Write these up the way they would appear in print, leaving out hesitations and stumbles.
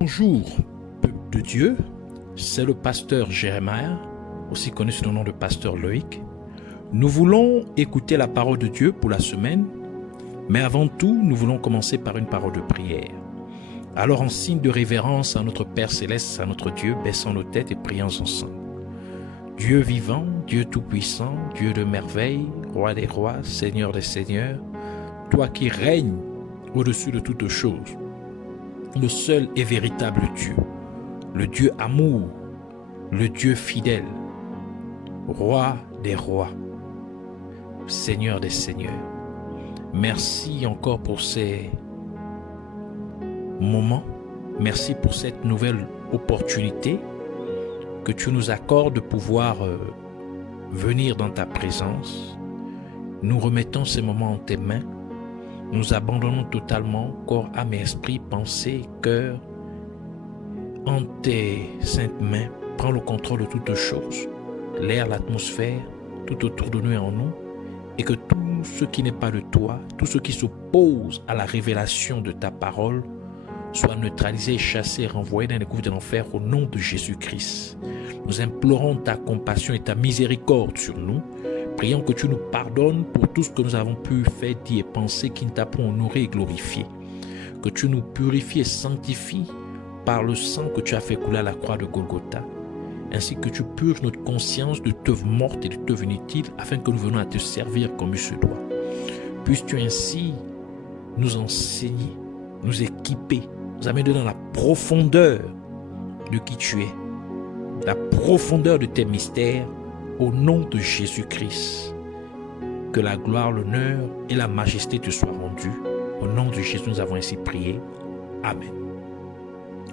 Bonjour, peuple de Dieu, c'est le pasteur Jérémia, aussi connu sous le nom de pasteur Loïc. Nous voulons écouter la parole de Dieu pour la semaine, mais avant tout, nous voulons commencer par une parole de prière. Alors, en signe de révérence à notre Père Céleste, à notre Dieu, baissons nos têtes et prions ensemble. Dieu vivant, Dieu tout-puissant, Dieu de merveille, Roi des rois, Seigneur des seigneurs, toi qui règnes au-dessus de toutes choses, le seul et véritable Dieu, le Dieu amour, le Dieu fidèle, Roi des rois, Seigneur des seigneurs. Merci encore pour ces moments, merci pour cette nouvelle opportunité que tu nous accordes de pouvoir venir dans ta présence. Nous remettons ces moments en tes mains. Nous abandonnons totalement corps, âme et esprit, pensée, cœur en tes saintes mains. Prends le contrôle de toutes choses, l'air, l'atmosphère, tout autour de nous et en nous, et que tout ce qui n'est pas de toi, tout ce qui s'oppose à la révélation de ta parole, soit neutralisé, chassé, renvoyé dans les coups de l'enfer au nom de Jésus-Christ. Nous implorons ta compassion et ta miséricorde sur nous. Prions que tu nous pardonnes pour tout ce que nous avons pu faire, dire et penser qui ne t'a pas honoré et glorifié. Que tu nous purifies et sanctifies par le sang que tu as fait couler à la croix de Golgotha, ainsi que tu purges notre conscience de t'œuvres mortes et de t'œuvres inutiles, afin que nous venions à te servir comme il se doit. Puisses-tu ainsi nous enseigner, nous équiper, nous amener dans la profondeur de qui tu es, la profondeur de tes mystères, au nom de Jésus-Christ. Que la gloire, l'honneur et la majesté te soient rendues. Au nom de Jésus, nous avons ainsi prié. Amen.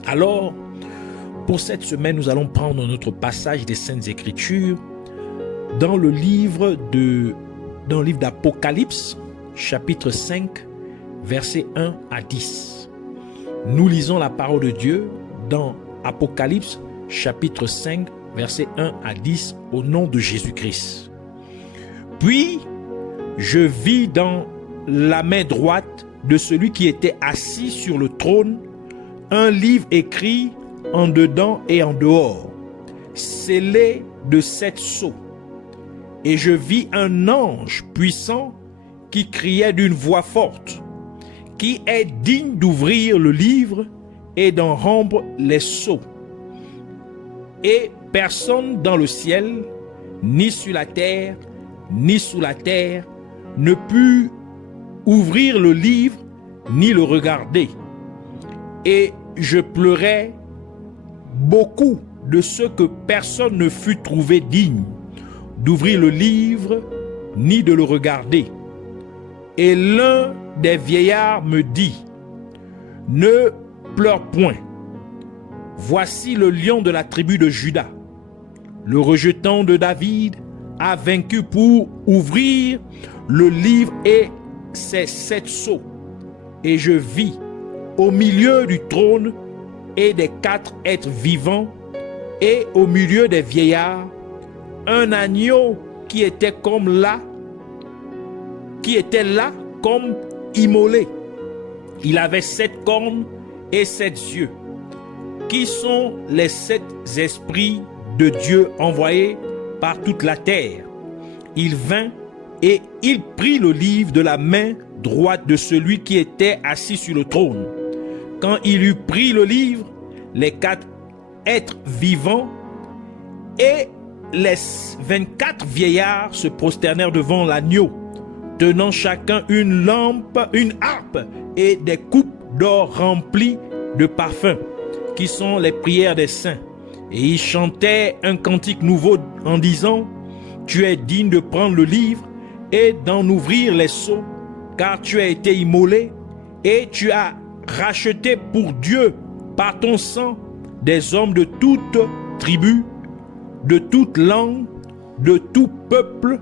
Alors, pour cette semaine, nous allons prendre notre passage des Saintes Écritures dans le livre d'Apocalypse, chapitre 5, versets 1 à 10. Nous lisons la parole de Dieu dans Apocalypse, chapitre 5, versets 1 à 10, au nom de Jésus-Christ. Puis, je vis dans la main droite de celui qui était assis sur le trône un livre écrit en dedans et en dehors, scellé de 7 sceaux. Et je vis un ange puissant qui criait d'une voix forte, qui est digne d'ouvrir le livre et d'en rompre les sceaux. Et personne dans le ciel, ni sur la terre, ni sous la terre, ne put ouvrir le livre, ni le regarder. Et je pleurais beaucoup de ce que personne ne fut trouvé digne d'ouvrir le livre, ni de le regarder. Et l'un des vieillards me dit, « Ne pleure point. Voici le lion de la tribu de Juda, le rejetant de David, a vaincu pour ouvrir le livre et ses 7 sceaux. Et je vis au milieu du trône et des 4 êtres vivants et au milieu des vieillards un agneau qui était là comme immolé. Il avait 7 cornes et 7 yeux, qui sont les 7 esprits de Dieu envoyés par toute la terre. Il vint et il prit le livre de la main droite de celui qui était assis sur le trône. Quand il eut pris le livre, les 4 êtres vivants et les 24 vieillards se prosternèrent devant l'agneau, tenant chacun une lampe, une harpe et des coupes d'or remplies de parfums, qui sont les prières des saints. Et ils chantaient un cantique nouveau en disant, « Tu es digne de prendre le livre et d'en ouvrir les sceaux, car tu as été immolé et tu as racheté pour Dieu par ton sang des hommes de toute tribu, de toute langue, de tout peuple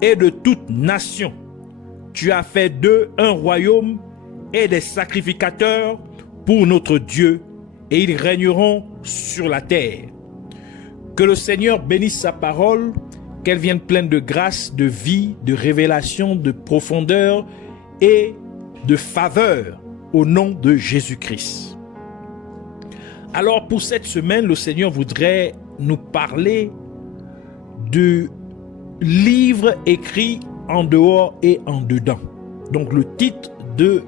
et de toute nation. Tu as fait d'eux un royaume et des sacrificateurs pour notre Dieu, et ils régneront sur la terre. » Que le Seigneur bénisse sa parole, qu'elle vienne pleine de grâce, de vie, de révélation, de profondeur et de faveur au nom de Jésus-Christ. Alors pour cette semaine, le Seigneur voudrait nous parler de livres écrits en dehors et en dedans. Donc le titre de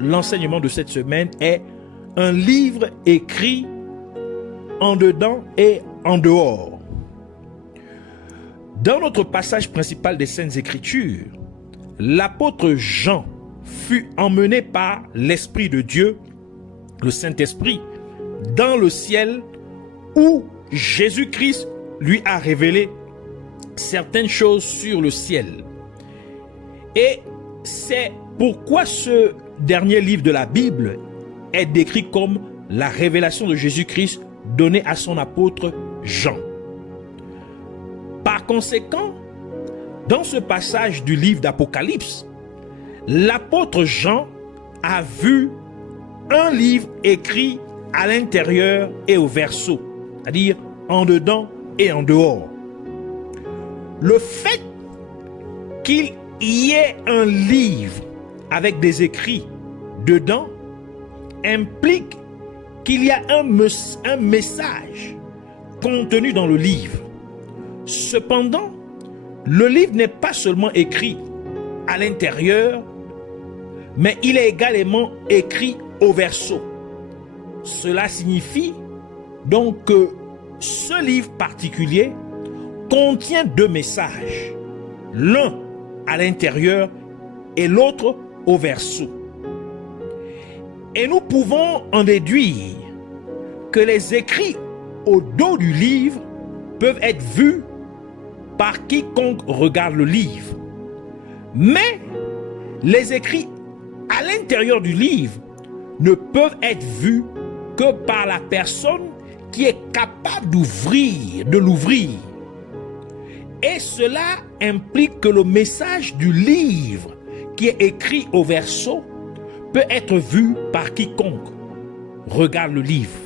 l'enseignement de cette semaine est un livre écrit en dedans et en dehors. Dans notre passage principal des Saintes Écritures, l'apôtre Jean fut emmené par l'Esprit de Dieu, le Saint-Esprit, dans le ciel où Jésus-Christ lui a révélé certaines choses sur le ciel. Et c'est pourquoi ce dernier livre de la Bible est décrit comme la révélation de Jésus-Christ donnée à son apôtre Jean. Par conséquent, dans ce passage du livre d'Apocalypse, l'apôtre Jean a vu un livre écrit à l'intérieur et au verso, c'est-à-dire en dedans et en dehors. Le fait qu'il y ait un livre avec des écrits dedans implique qu'il y a un message contenu dans le livre. Cependant, le livre n'est pas seulement écrit à l'intérieur, mais il est également écrit au verso. Cela signifie donc que ce livre particulier contient deux messages, l'un à l'intérieur et l'autre au verso. Et nous pouvons en déduire que les écrits au dos du livre peuvent être vus par quiconque regarde le livre. Mais les écrits à l'intérieur du livre ne peuvent être vus que par la personne qui est capable de l'ouvrir. Et cela implique que le message du livre qui est écrit au verso peut être vu par quiconque regarde le livre.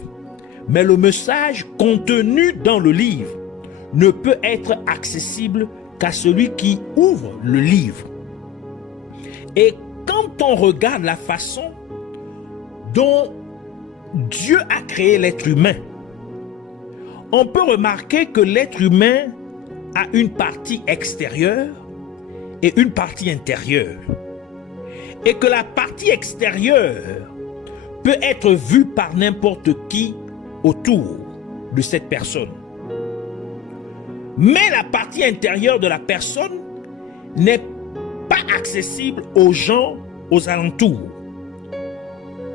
Mais le message contenu dans le livre ne peut être accessible qu'à celui qui ouvre le livre. Et quand on regarde la façon dont Dieu a créé l'être humain, on peut remarquer que l'être humain a une partie extérieure et une partie intérieure. Et que la partie extérieure peut être vue par n'importe qui autour de cette personne. Mais la partie intérieure de la personne n'est pas accessible aux gens aux alentours.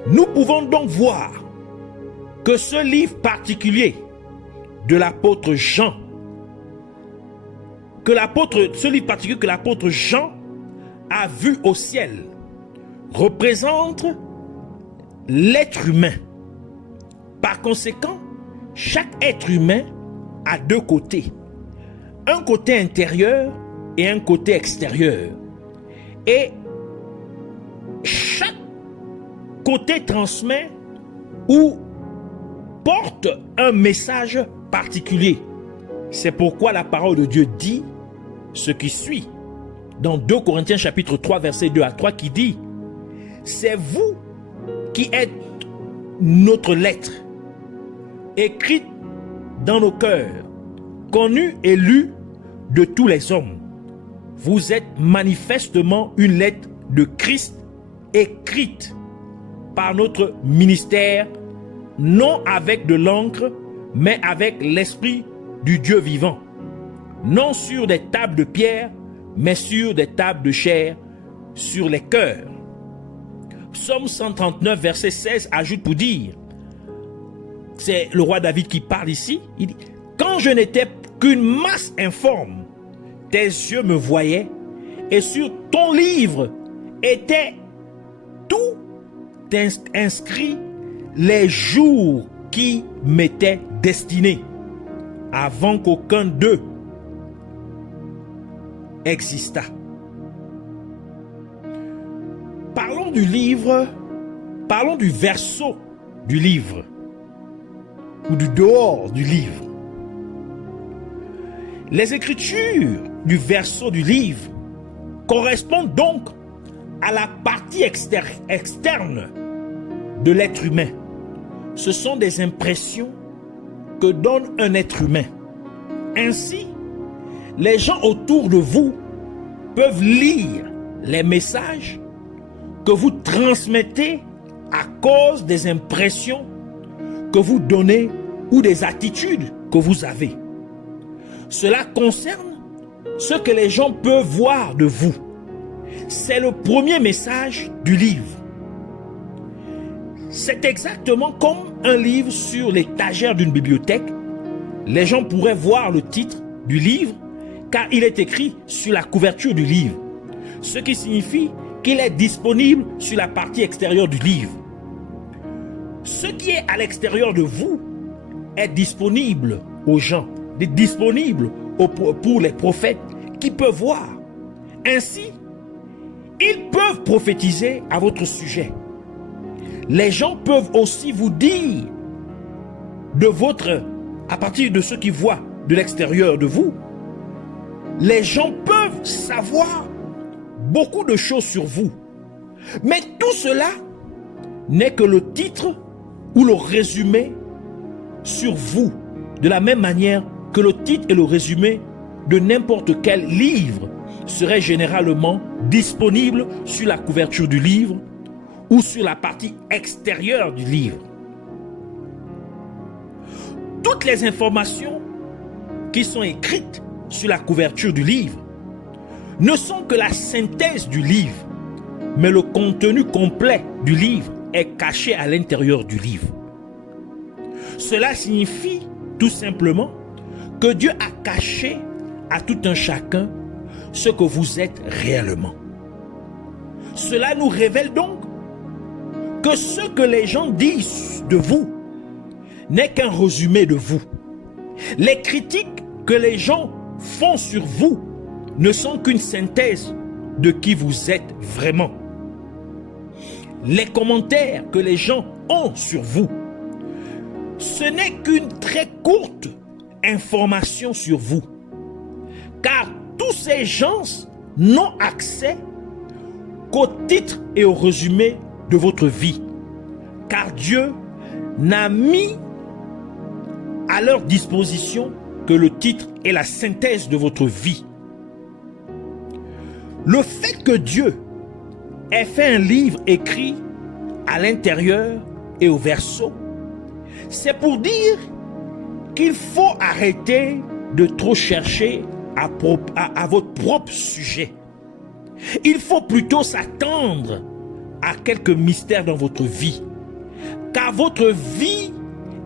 Nous pouvons donc voir que ce livre particulier de l'apôtre Jean, que l'apôtre Jean a vu au ciel, représente l'être humain. Par conséquent, chaque être humain a deux côtés. Un côté intérieur et un côté extérieur. Et chaque côté transmet ou porte un message particulier. C'est pourquoi la parole de Dieu dit ce qui suit. Dans 2 Corinthiens chapitre 3 verset 2 à 3 qui dit: c'est vous qui êtes notre lettre, écrite dans nos cœurs, connue et lue de tous les hommes. Vous êtes manifestement une lettre de Christ écrite par notre ministère, non avec de l'encre, mais avec l'Esprit du Dieu vivant, non sur des tables de pierre, mais sur des tables de chair, sur les cœurs. Psaume 139, verset 16 ajoute pour dire, c'est le roi David qui parle ici, il dit: quand je n'étais qu'une masse informe, tes yeux me voyaient, et sur ton livre étaient tout inscrits les jours qui m'étaient destinés, avant qu'aucun d'eux existât. Parlons du livre, parlons du verso du livre, ou du dehors du livre. Les écritures du verso du livre correspondent donc à la partie externe de l'être humain, ce sont des impressions que donne un être humain. Ainsi, les gens autour de vous peuvent lire les messages que vous transmettez à cause des impressions que vous donnez ou des attitudes que vous avez. Cela concerne ce que les gens peuvent voir de vous. C'est le premier message du livre. C'est exactement comme un livre sur l'étagère d'une bibliothèque. Les gens pourraient voir le titre du livre car il est écrit sur la couverture du livre, ce qui signifie qu'il est disponible sur la partie extérieure du livre. Ce qui est à l'extérieur de vous est disponible aux gens, est disponible pour les prophètes qui peuvent voir. Ainsi, ils peuvent prophétiser à votre sujet. Les gens peuvent aussi vous dire à partir de ce qu'ils voient de l'extérieur de vous, les gens peuvent savoir beaucoup de choses sur vous. Mais tout cela n'est que le titre ou le résumé sur vous, de la même manière que le titre et le résumé de n'importe quel livre seraient généralement disponibles sur la couverture du livre ou sur la partie extérieure du livre. Toutes les informations qui sont écrites sur la couverture du livre ne sont que la synthèse du livre, mais le contenu complet du livre est caché à l'intérieur du livre. Cela signifie tout simplement que Dieu a caché à tout un chacun ce que vous êtes réellement. Cela nous révèle donc que ce que les gens disent de vous n'est qu'un résumé de vous. Les critiques que les gens font sur vous ne sont qu'une synthèse de qui vous êtes vraiment. Les commentaires que les gens ont sur vous, ce n'est qu'une très courte information sur vous. Car tous ces gens n'ont accès qu'au titre et au résumé de votre vie. Car Dieu n'a mis à leur disposition que le titre et la synthèse de votre vie. Le fait que Dieu ait fait un livre écrit à l'intérieur et au verso, c'est pour dire qu'il faut arrêter de trop chercher à votre propre sujet. Il faut plutôt s'attendre à quelques mystères dans votre vie, car votre vie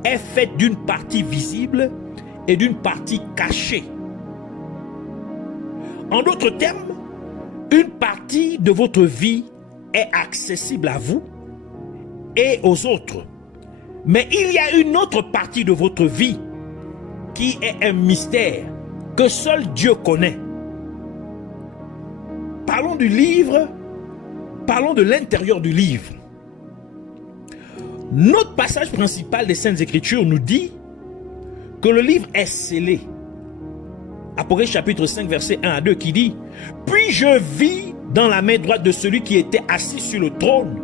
est faite d'une partie visible et d'une partie cachée. En d'autres termes, une partie de votre vie est accessible à vous et aux autres. Mais il y a une autre partie de votre vie qui est un mystère que seul Dieu connaît. Parlons du livre, parlons de l'intérieur du livre. Notre passage principal des Saintes Écritures nous dit que le livre est scellé. Apocalypse chapitre 5 verset 1 à 2 qui dit « Puis je vis dans la main droite de celui qui était assis sur le trône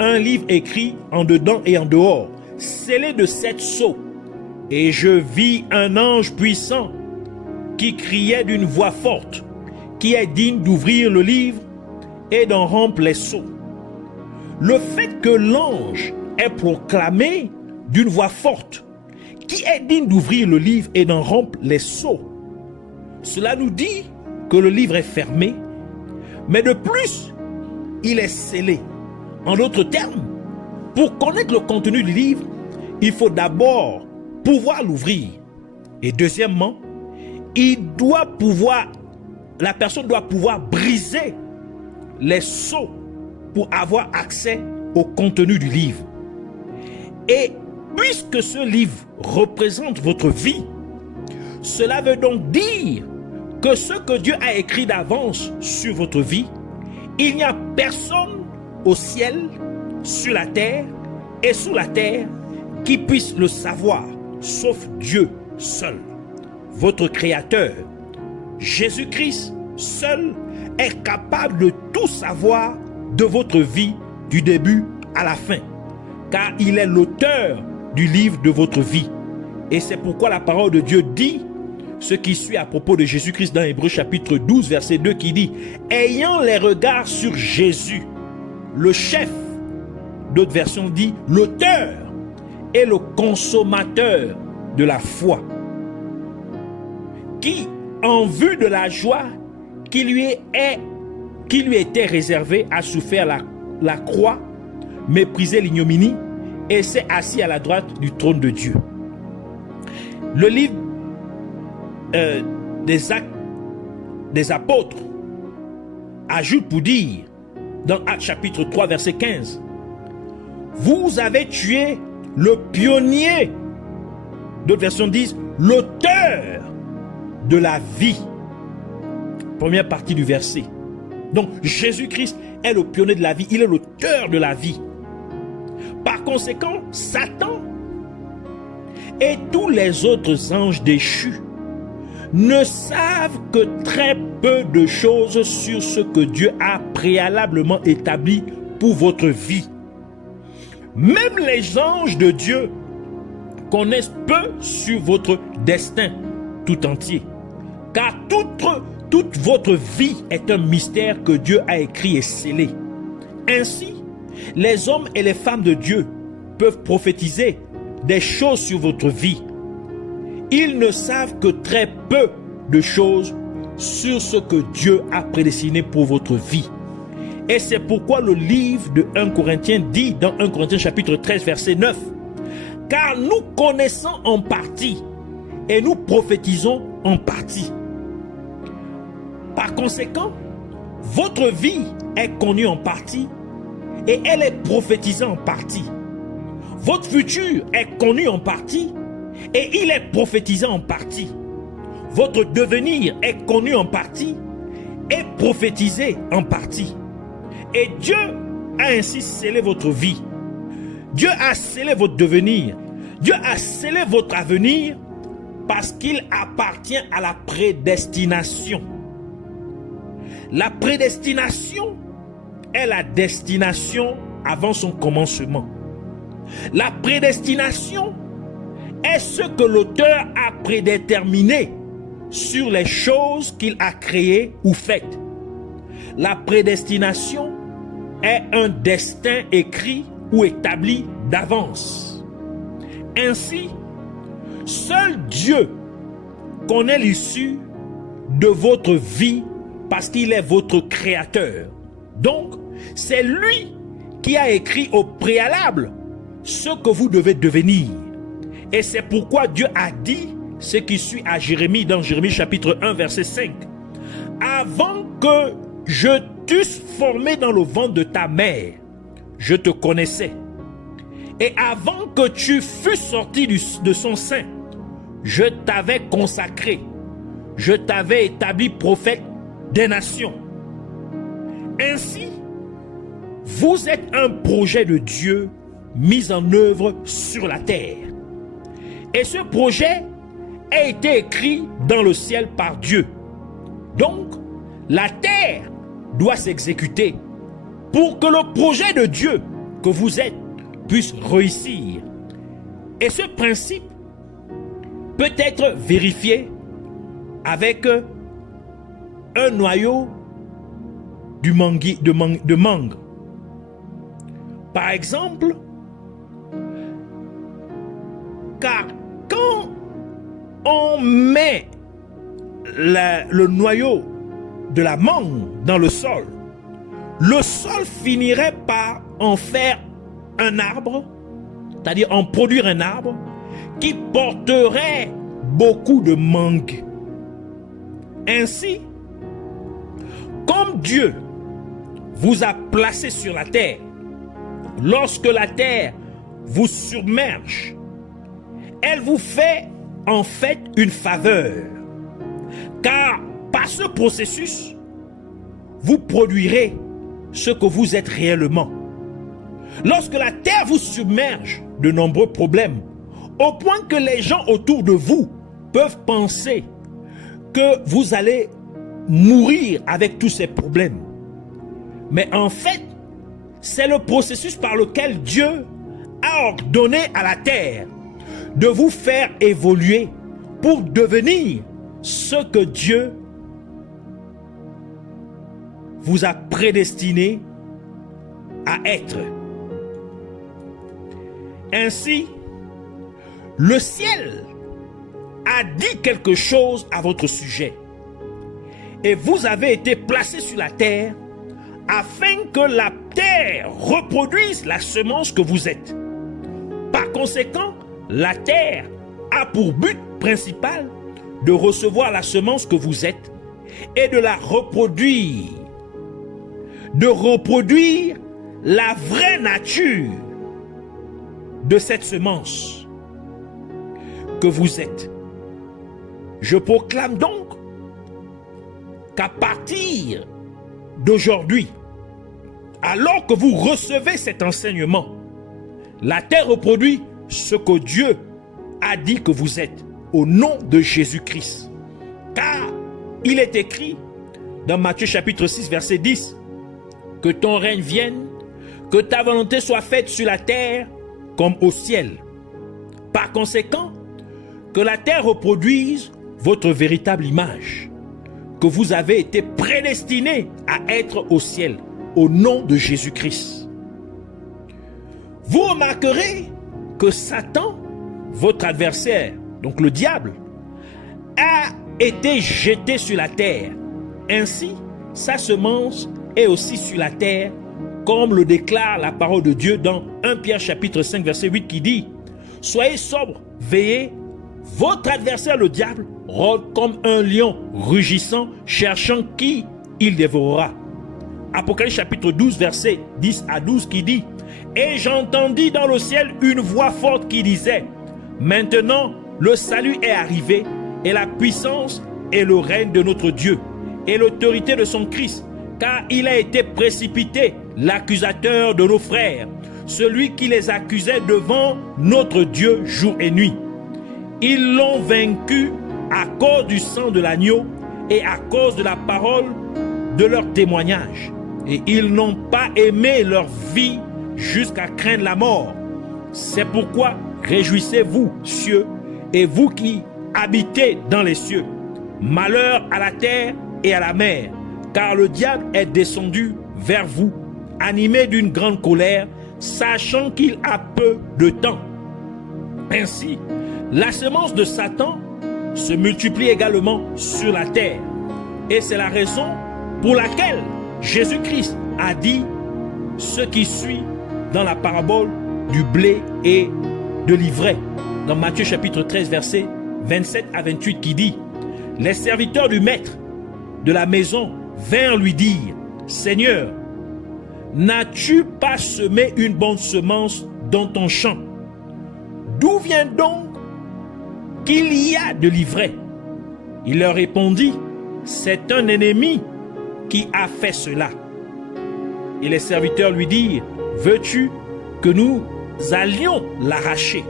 un livre écrit en dedans et en dehors, scellé de 7 sceaux. Et je vis un ange puissant qui criait d'une voix forte, qui est digne d'ouvrir le livre et d'en rompre les sceaux. » Le fait que l'ange ait proclamé d'une voix forte, qui est digne d'ouvrir le livre et d'en rompre les sceaux, cela nous dit que le livre est fermé, mais de plus, il est scellé. En d'autres termes, pour connaître le contenu du livre, il faut d'abord pouvoir l'ouvrir. Et deuxièmement, la personne doit pouvoir briser les sceaux pour avoir accès au contenu du livre. Et puisque ce livre représente votre vie, cela veut donc dire que ce que Dieu a écrit d'avance sur votre vie, il n'y a personne au ciel, sur la terre et sous la terre qui puisse le savoir, sauf Dieu seul. Votre Créateur, Jésus-Christ seul, est capable de tout savoir de votre vie du début à la fin, car il est l'auteur du livre de votre vie. Et c'est pourquoi la parole de Dieu dit ce qui suit à propos de Jésus-Christ dans Hébreux chapitre 12, verset 2 qui dit « Ayant les regards sur Jésus, le chef », d'autres versions dit « l'auteur et le consommateur de la foi, qui, en vue de la joie qui lui était réservée, a souffert la croix, méprisé l'ignominie et s'est assis à la droite du trône de Dieu. » Le livre des Actes des Apôtres ajoute pour dire, dans Actes chapitre 3, verset 15, « Vous avez tué le pionnier », d'autres versions disent, « l'auteur de la vie ». Première partie du verset. Donc, Jésus-Christ est le pionnier de la vie, il est l'auteur de la vie. Par conséquent, Satan et tous les autres anges déchus ne savent que très peu de choses sur ce que Dieu a préalablement établi pour votre vie. Même les anges de Dieu connaissent peu sur votre destin tout entier. Car toute votre vie est un mystère que Dieu a écrit et scellé. Ainsi, les hommes et les femmes de Dieu peuvent prophétiser des choses sur votre vie. Ils ne savent que très peu de choses sur ce que Dieu a prédestiné pour votre vie. Et c'est pourquoi le livre de 1 Corinthiens dit dans 1 Corinthiens chapitre 13 verset 9, « Car nous connaissons en partie et nous prophétisons en partie. » Par conséquent, votre vie est connue en partie et elle est prophétisée en partie. Votre futur est connu en partie et il est prophétisé en partie. Votre devenir est connu en partie et prophétisé en partie. Et Dieu a ainsi scellé votre vie. Dieu a scellé votre devenir. Dieu a scellé votre avenir parce qu'il appartient à la prédestination. La prédestination est la destination avant son commencement. La prédestination est ce que l'auteur a prédéterminé sur les choses qu'il a créées ou faites. La prédestination est un destin écrit ou établi d'avance. Ainsi, seul Dieu connaît l'issue de votre vie parce qu'il est votre créateur. Donc, c'est lui qui a écrit au préalable ce que vous devez devenir. Et c'est pourquoi Dieu a dit ce qui suit à Jérémie dans Jérémie chapitre 1 verset 5. Avant que je t'eusse formé dans le ventre de ta mère, je te connaissais. Et avant que tu fusses sorti de son sein, je t'avais consacré. Je t'avais établi prophète des nations. Ainsi, vous êtes un projet de Dieu mis en œuvre sur la terre. Et ce projet a été écrit dans le ciel par Dieu. Donc, la terre doit s'exécuter pour que le projet de Dieu que vous êtes puisse réussir. Et ce principe peut être vérifié avec un noyau de mangue. Par exemple, car quand on met le noyau de la mangue dans le sol finirait par en faire un arbre, c'est-à-dire en produire un arbre qui porterait beaucoup de mangues. Ainsi, comme Dieu vous a placé sur la terre, lorsque la terre vous submerge, elle vous fait en fait une faveur, car par ce processus, vous produirez ce que vous êtes réellement. Lorsque la terre vous submerge de nombreux problèmes, au point que les gens autour de vous peuvent penser que vous allez mourir avec tous ces problèmes. Mais en fait, c'est le processus par lequel Dieu a ordonné à la terre de vous faire évoluer pour devenir ce que Dieu vous a prédestiné à être. Ainsi, le ciel a dit quelque chose à votre sujet. Et vous avez été placés sur la terre afin que la terre reproduise la semence que vous êtes. Par conséquent, la terre a pour but principal de recevoir la semence que vous êtes et de la reproduire. De reproduire la vraie nature de cette semence que vous êtes. Je proclame donc qu'à partir d'aujourd'hui, alors que vous recevez cet enseignement, la terre reproduit ce que Dieu a dit que vous êtes au nom de Jésus-Christ. Car il est écrit dans Matthieu chapitre 6 verset 10, que ton règne vienne, que ta volonté soit faite sur la terre comme au ciel. Par conséquent, que la terre reproduise votre véritable image, que vous avez été prédestiné à être au ciel, au nom de Jésus-Christ. Vous remarquerez que Satan, votre adversaire, donc le diable, a été jeté sur la terre. Ainsi, sa semence est aussi sur la terre, comme le déclare la parole de Dieu dans 1 Pierre chapitre 5 verset 8 qui dit « Soyez sobres, veillez, votre adversaire le diable rôde comme un lion rugissant, cherchant qui il dévorera. » Apocalypse chapitre 12 verset 10 à 12 qui dit « Et j'entendis dans le ciel une voix forte qui disait « Maintenant le salut est arrivé et la puissance et le règne de notre Dieu et l'autorité de son Christ, car il a été précipité l'accusateur de nos frères, celui qui les accusait devant notre Dieu jour et nuit. Ils l'ont vaincu à cause du sang de l'agneau et à cause de la parole de leur témoignage. Et ils n'ont pas aimé leur vie jusqu'à craindre la mort. C'est pourquoi réjouissez-vous, cieux, et vous qui habitez dans les cieux. Malheur à la terre et à la mer, car le diable est descendu vers vous, animé d'une grande colère, sachant qu'il a peu de temps. Ainsi, la semence de Satan se multiplie également sur la terre. Et c'est la raison pour laquelle Jésus-Christ a dit ce qui suit dans la parabole du blé et de l'ivraie, dans Matthieu chapitre 13 versets 27 à 28 qui dit « Les serviteurs du maître de la maison vinrent lui dire « Seigneur, n'as-tu pas semé une bonne semence dans ton champ? D'où vient donc qu'il y a de l'ivraie? » Il leur répondit « C'est un ennemi qui a fait cela. » Et les serviteurs lui dirent « Veux-tu que nous allions l'arracher? »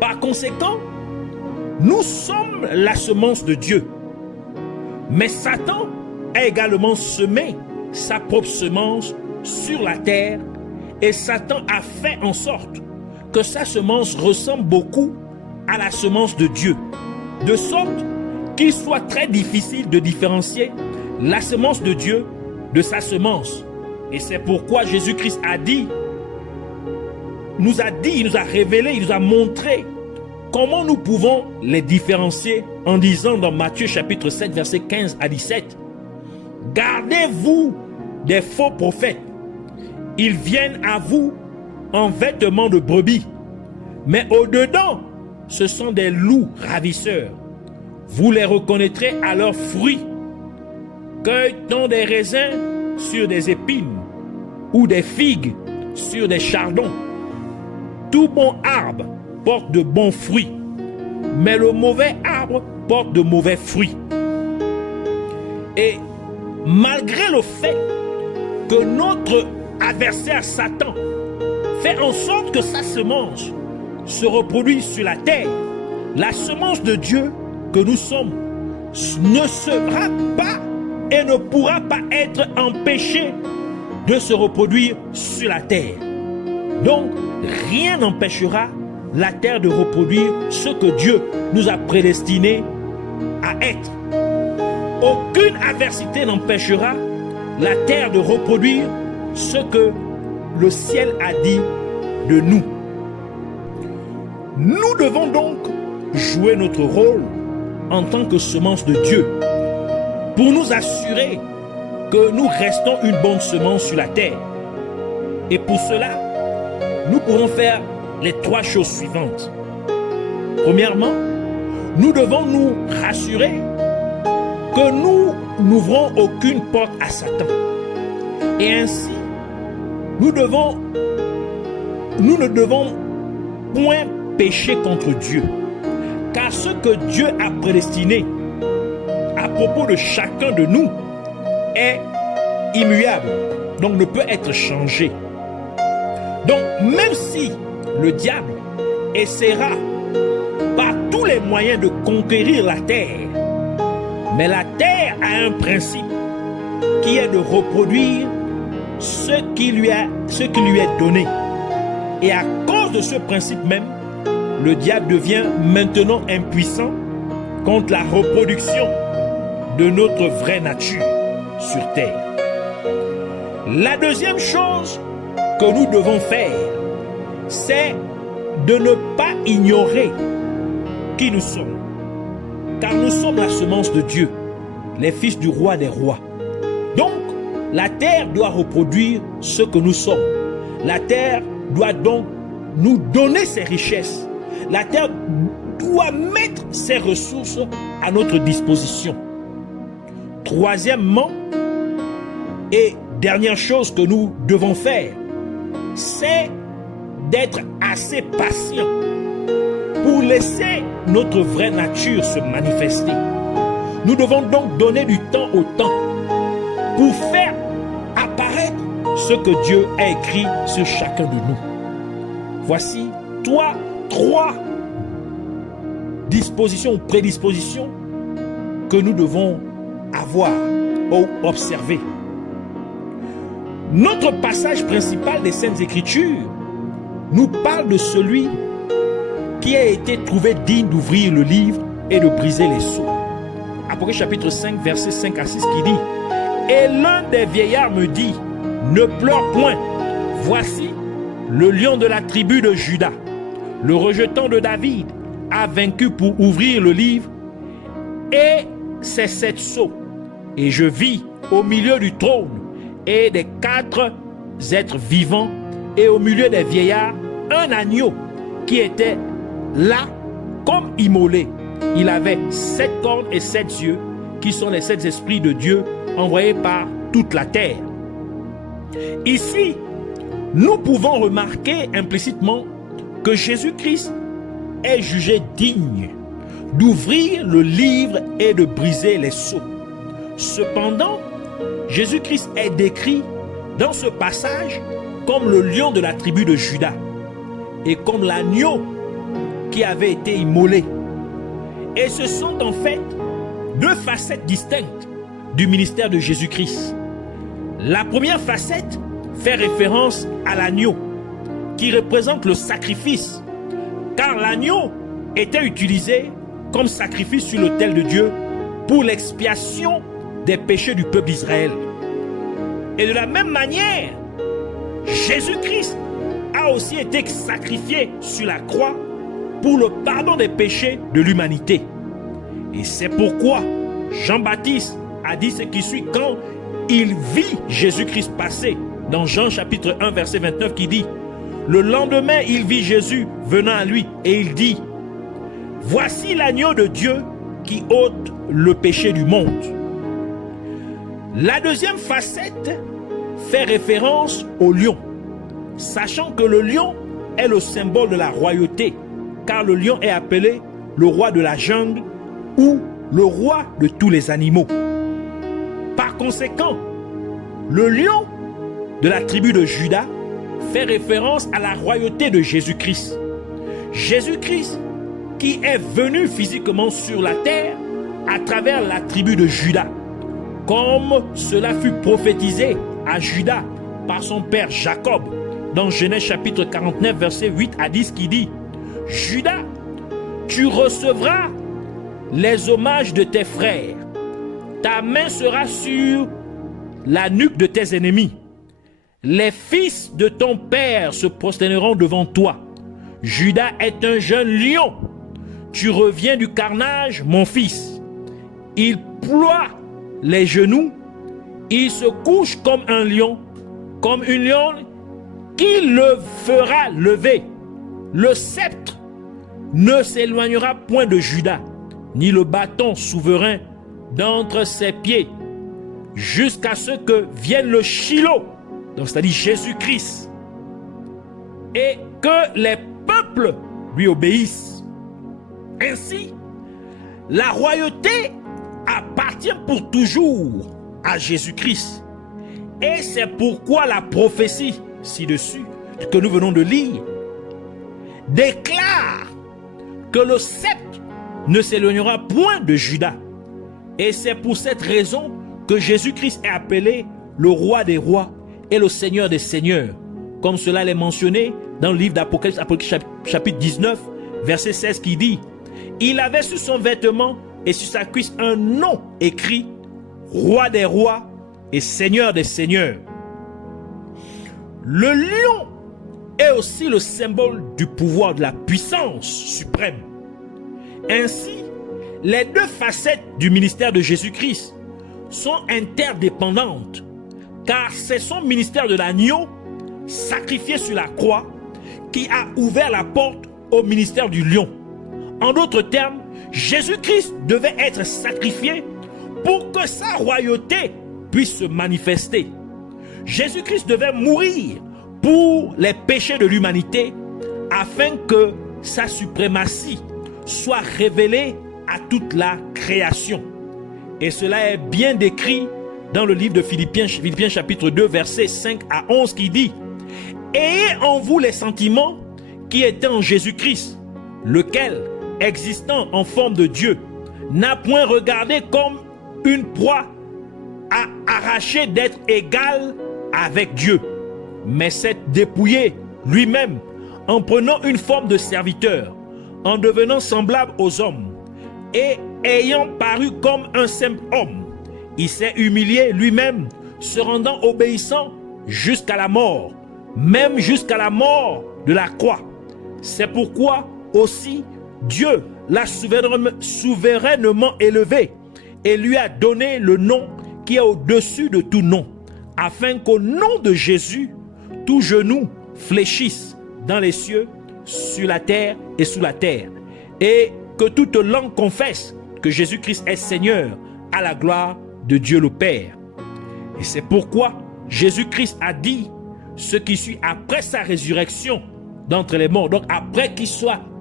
Par conséquent, nous sommes la semence de Dieu. Mais Satan a également semé sa propre semence sur la terre et Satan a fait en sorte que sa semence ressemble beaucoup à la semence de Dieu, de sorte qu'il soit très difficile de différencier la semence de Dieu de sa semence. Et c'est pourquoi Jésus-Christ il nous a révélé, il nous a montré comment nous pouvons les différencier en disant dans Matthieu chapitre 7 versets 15 à 17 « Gardez-vous des faux prophètes. Ils viennent à vous en vêtements de brebis, mais au-dedans, ce sont des loups ravisseurs. Vous les reconnaîtrez à leurs fruits. Cueille-t-on des raisins sur des épines ou des figues sur des chardons? Tout bon arbre porte de bons fruits, mais le mauvais arbre porte de mauvais fruits. » Et malgré le fait que notre adversaire Satan fait en sorte que sa semence se reproduise sur la terre, la semence de Dieu que nous sommes ne sera pas et ne pourra pas être empêchée de se reproduire sur la terre. Donc, rien n'empêchera la terre de reproduire ce que Dieu nous a prédestiné à être. Aucune adversité n'empêchera la terre de reproduire ce que le ciel a dit de nous. Nous devons donc jouer notre rôle en tant que semence de Dieu pour nous assurer que nous restons une bonne semence sur la terre. Et pour cela, nous pourrons faire les 3 choses suivantes. Premièrement, nous devons nous rassurer que nous n'ouvrons aucune porte à Satan. Et ainsi, nous ne devons point pécher contre Dieu. Car ce que Dieu a prédestiné à propos de chacun de nous est immuable, donc ne peut être changé. Donc, même si le diable essaiera par tous les moyens de conquérir la terre, mais la terre a un principe qui est de reproduire ce qui lui est donné. Et à cause de ce principe même, le diable devient maintenant impuissant contre la reproduction de notre vraie nature sur terre. La deuxième chose que nous devons faire, c'est de ne pas ignorer qui nous sommes. Car nous sommes la semence de Dieu, les fils du roi des rois. Donc, la terre doit reproduire ce que nous sommes. La terre doit donc nous donner ses richesses. La terre doit mettre ses ressources à notre disposition. Troisièmement, et dernière chose que nous devons faire, c'est d'être assez patient pour laisser notre vraie nature se manifester. Nous devons donc donner du temps au temps pour faire apparaître ce que Dieu a écrit sur chacun de nous. Voici 3 dispositions ou prédispositions que nous devons avoir ou observer. Notre passage principal des Saintes Écritures nous parle de celui qui a été trouvé digne d'ouvrir le livre et de briser les sceaux. Apocalypse chapitre 5, versets 5 à 6 qui dit: Et l'un des vieillards me dit, ne pleure point, voici le lion de la tribu de Juda, le rejetant de David, a vaincu pour ouvrir le livre et ses 7 sceaux. Et je vis au milieu du trône et des 4 êtres vivants et au milieu des vieillards un agneau qui était là comme immolé. Il avait 7 cornes et 7 yeux qui sont les 7 esprits de Dieu envoyés par toute la terre. Ici, nous pouvons remarquer implicitement que Jésus-Christ est jugé digne d'ouvrir le livre et de briser les sceaux. Cependant, Jésus-Christ est décrit dans ce passage comme le lion de la tribu de Juda et comme l'agneau qui avait été immolé. Et ce sont en fait 2 facettes distinctes du ministère de Jésus-Christ. La première facette fait référence à l'agneau qui représente le sacrifice, car l'agneau était utilisé comme sacrifice sur l'autel de Dieu pour l'expiation des péchés du peuple d'Israël. Et de la même manière, Jésus-Christ a aussi été sacrifié sur la croix pour le pardon des péchés de l'humanité. Et c'est pourquoi Jean-Baptiste a dit ce qui suit quand il vit Jésus-Christ passer dans Jean chapitre 1 verset 29 qui dit: le lendemain il vit Jésus venant à lui et il dit: voici l'agneau de Dieu qui ôte le péché du monde. La deuxième facette fait référence au lion, sachant que le lion est le symbole de la royauté, car le lion est appelé le roi de la jungle ou le roi de tous les animaux. Par conséquent, le lion de la tribu de Juda fait référence à la royauté de Jésus-Christ. Jésus-Christ qui est venu physiquement sur la terre à travers la tribu de Juda, comme cela fut prophétisé à Juda par son père Jacob dans Genèse chapitre 49, versets 8 à 10 qui dit: Judas, tu recevras les hommages de tes frères. Ta main sera sur la nuque de tes ennemis. Les fils de ton père se prosterneront devant toi. Judas est un jeune lion. Tu reviens du carnage, mon fils. Il ploie les genoux. Il se couche comme un lion, comme une lionne qui le fera lever. Le sceptre ne s'éloignera point de Judas, ni le bâton souverain d'entre ses pieds, jusqu'à ce que vienne le Shiloh, donc c'est-à-dire Jésus-Christ, et que les peuples lui obéissent. Ainsi, la royauté appartient pour toujours à Jésus-Christ. Et c'est pourquoi la prophétie ci-dessus, que nous venons de lire, déclare que le sceptre ne s'éloignera point de Judas. Et c'est pour cette raison que Jésus-Christ est appelé le roi des rois et le seigneur des seigneurs, comme cela est mentionné dans le livre d'Apocalypse, chapitre 19, verset 16, qui dit: il avait sur son vêtement et sur sa cuisse un nom écrit: roi des rois et seigneur des seigneurs. Le lion est aussi le symbole du pouvoir, de la puissance suprême. Ainsi, les deux facettes du ministère de Jésus-Christ sont interdépendantes, car c'est son ministère de l'agneau, sacrifié sur la croix, qui a ouvert la porte au ministère du lion. En d'autres termes, Jésus-Christ devait être sacrifié pour que sa royauté puisse se manifester. Jésus-Christ devait mourir pour les péchés de l'humanité afin que sa suprématie soit révélée à toute la création. Et cela est bien décrit dans le livre de Philippiens chapitre 2, versets 5 à 11 qui dit: ayez en vous les sentiments qui étaient en Jésus-Christ, lequel, existant en forme de Dieu, n'a point regardé comme une proie à arracher d'être égal avec Dieu, mais s'est dépouillé lui-même en prenant une forme de serviteur, en devenant semblable aux hommes, et ayant paru comme un simple homme, il s'est humilié lui-même, se rendant obéissant jusqu'à la mort, même jusqu'à la mort de la croix. C'est pourquoi aussi Dieu l'a souverainement élevé et lui a donné le nom qui est au-dessus de tout nom, afin qu'au nom de Jésus, tout genou fléchisse dans les cieux, sur la terre et sous la terre, et que toute langue confesse que Jésus-Christ est Seigneur, à la gloire de Dieu le Père. Et c'est pourquoi Jésus-Christ a dit ce qui suit après sa résurrection d'entre les morts, donc après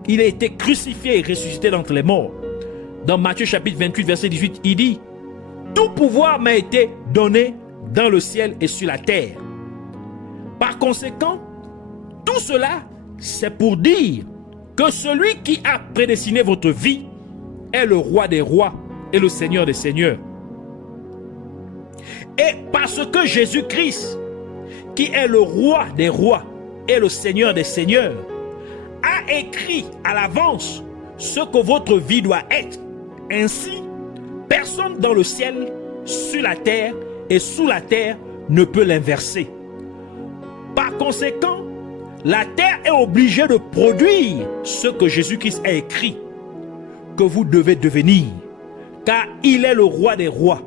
il a été crucifié et ressuscité d'entre les morts. Dans Matthieu chapitre 28, verset 18, il dit: tout pouvoir m'a été donné dans le ciel et sur la terre. Par conséquent, tout cela, c'est pour dire que celui qui a prédestiné votre vie est le roi des rois et le seigneur des seigneurs. Et parce que Jésus-Christ, qui est le roi des rois et le seigneur des seigneurs, a écrit à l'avance ce que votre vie doit être, ainsi, personne dans le ciel, sur la terre et sous la terre ne peut l'inverser. Par conséquent, la terre est obligée de produire ce que Jésus-Christ a écrit, que vous devez devenir, car il est le roi des rois.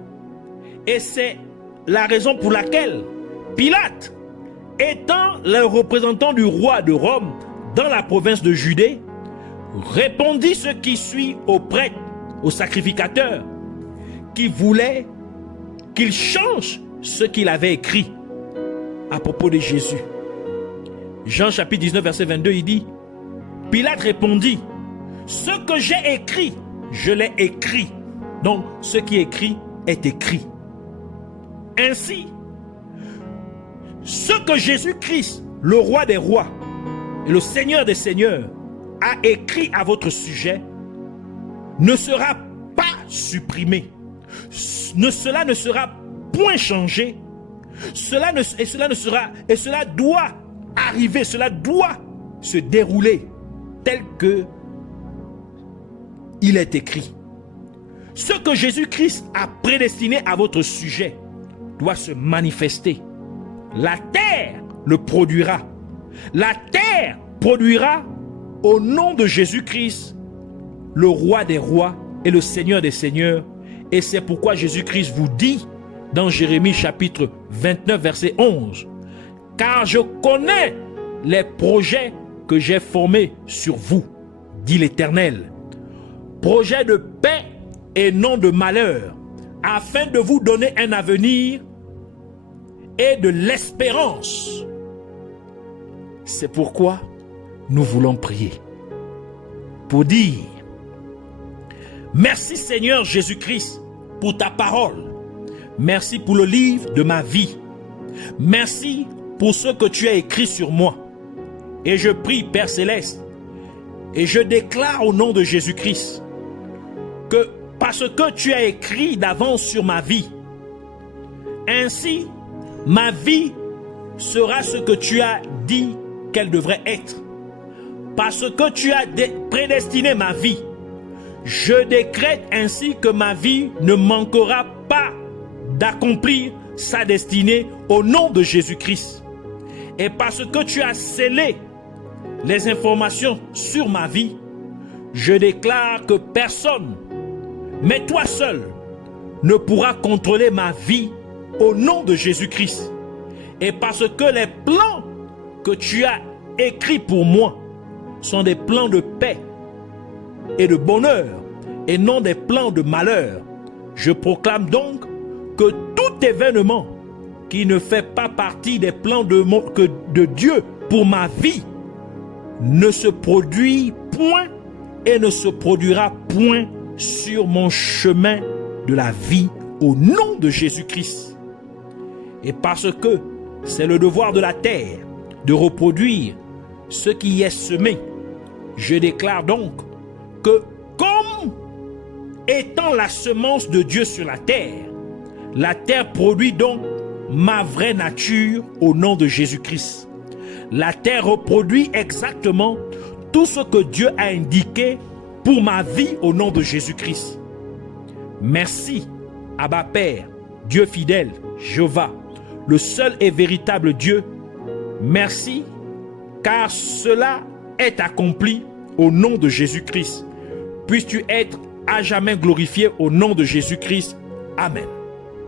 Et c'est la raison pour laquelle Pilate, étant le représentant du roi de Rome dans la province de Judée, répondit ce qui suit aux prêtres, aux sacrificateurs, qui voulaient qu'il change ce qu'il avait écrit à propos de Jésus. Jean chapitre 19 verset 22, il dit: Pilate répondit: ce que j'ai écrit, je l'ai écrit. Donc ce qui est écrit est écrit. Ainsi, ce que Jésus-Christ, le roi des rois et le seigneur des seigneurs, a écrit à votre sujet ne sera pas supprimé. Cela ne sera point changé. Cela doit arriver, cela doit se dérouler tel que il est écrit. Ce que Jésus-Christ a prédestiné à votre sujet doit se manifester. La terre le produira. La terre produira au nom de Jésus-Christ, le roi des rois et le Seigneur des seigneurs. Et c'est pourquoi Jésus-Christ vous dit dans Jérémie chapitre 29 verset 11, « Car je connais les projets que j'ai formés sur vous, dit l'Éternel, projets de paix et non de malheur, afin de vous donner un avenir et de l'espérance. » C'est pourquoi nous voulons prier pour dire: merci Seigneur Jésus-Christ pour ta parole. Merci pour le livre de ma vie. Merci pour ce que tu as écrit sur moi. Et je prie, Père Céleste, et je déclare au nom de Jésus-Christ que parce que tu as écrit d'avance sur ma vie, ainsi ma vie sera ce que tu as dit qu'elle devrait être. Parce que tu as prédestiné ma vie, je décrète ainsi que ma vie ne manquera pas d'accomplir sa destinée au nom de Jésus-Christ. Et parce que tu as scellé les informations sur ma vie, je déclare que personne, mais toi seul, ne pourra contrôler ma vie au nom de Jésus-Christ. Et parce que les plans que tu as écrits pour moi sont des plans de paix et de bonheur et non des plans de malheur, je proclame donc que tout événement qui ne fait pas partie des plans de Dieu pour ma vie ne se produit point et ne se produira point sur mon chemin de la vie au nom de Jésus-Christ. Et parce que c'est le devoir de la terre de reproduire ce qui y est semé, je déclare donc que comme étant la semence de Dieu sur la terre produit donc ma vraie nature au nom de Jésus-Christ. La terre reproduit exactement tout ce que Dieu a indiqué pour ma vie au nom de Jésus-Christ. Merci, Abba Père, Dieu fidèle, Jéhovah, le seul et véritable Dieu. Merci, car cela est accompli au nom de Jésus-Christ. Puisses-tu être à jamais glorifié au nom de Jésus-Christ. Amen.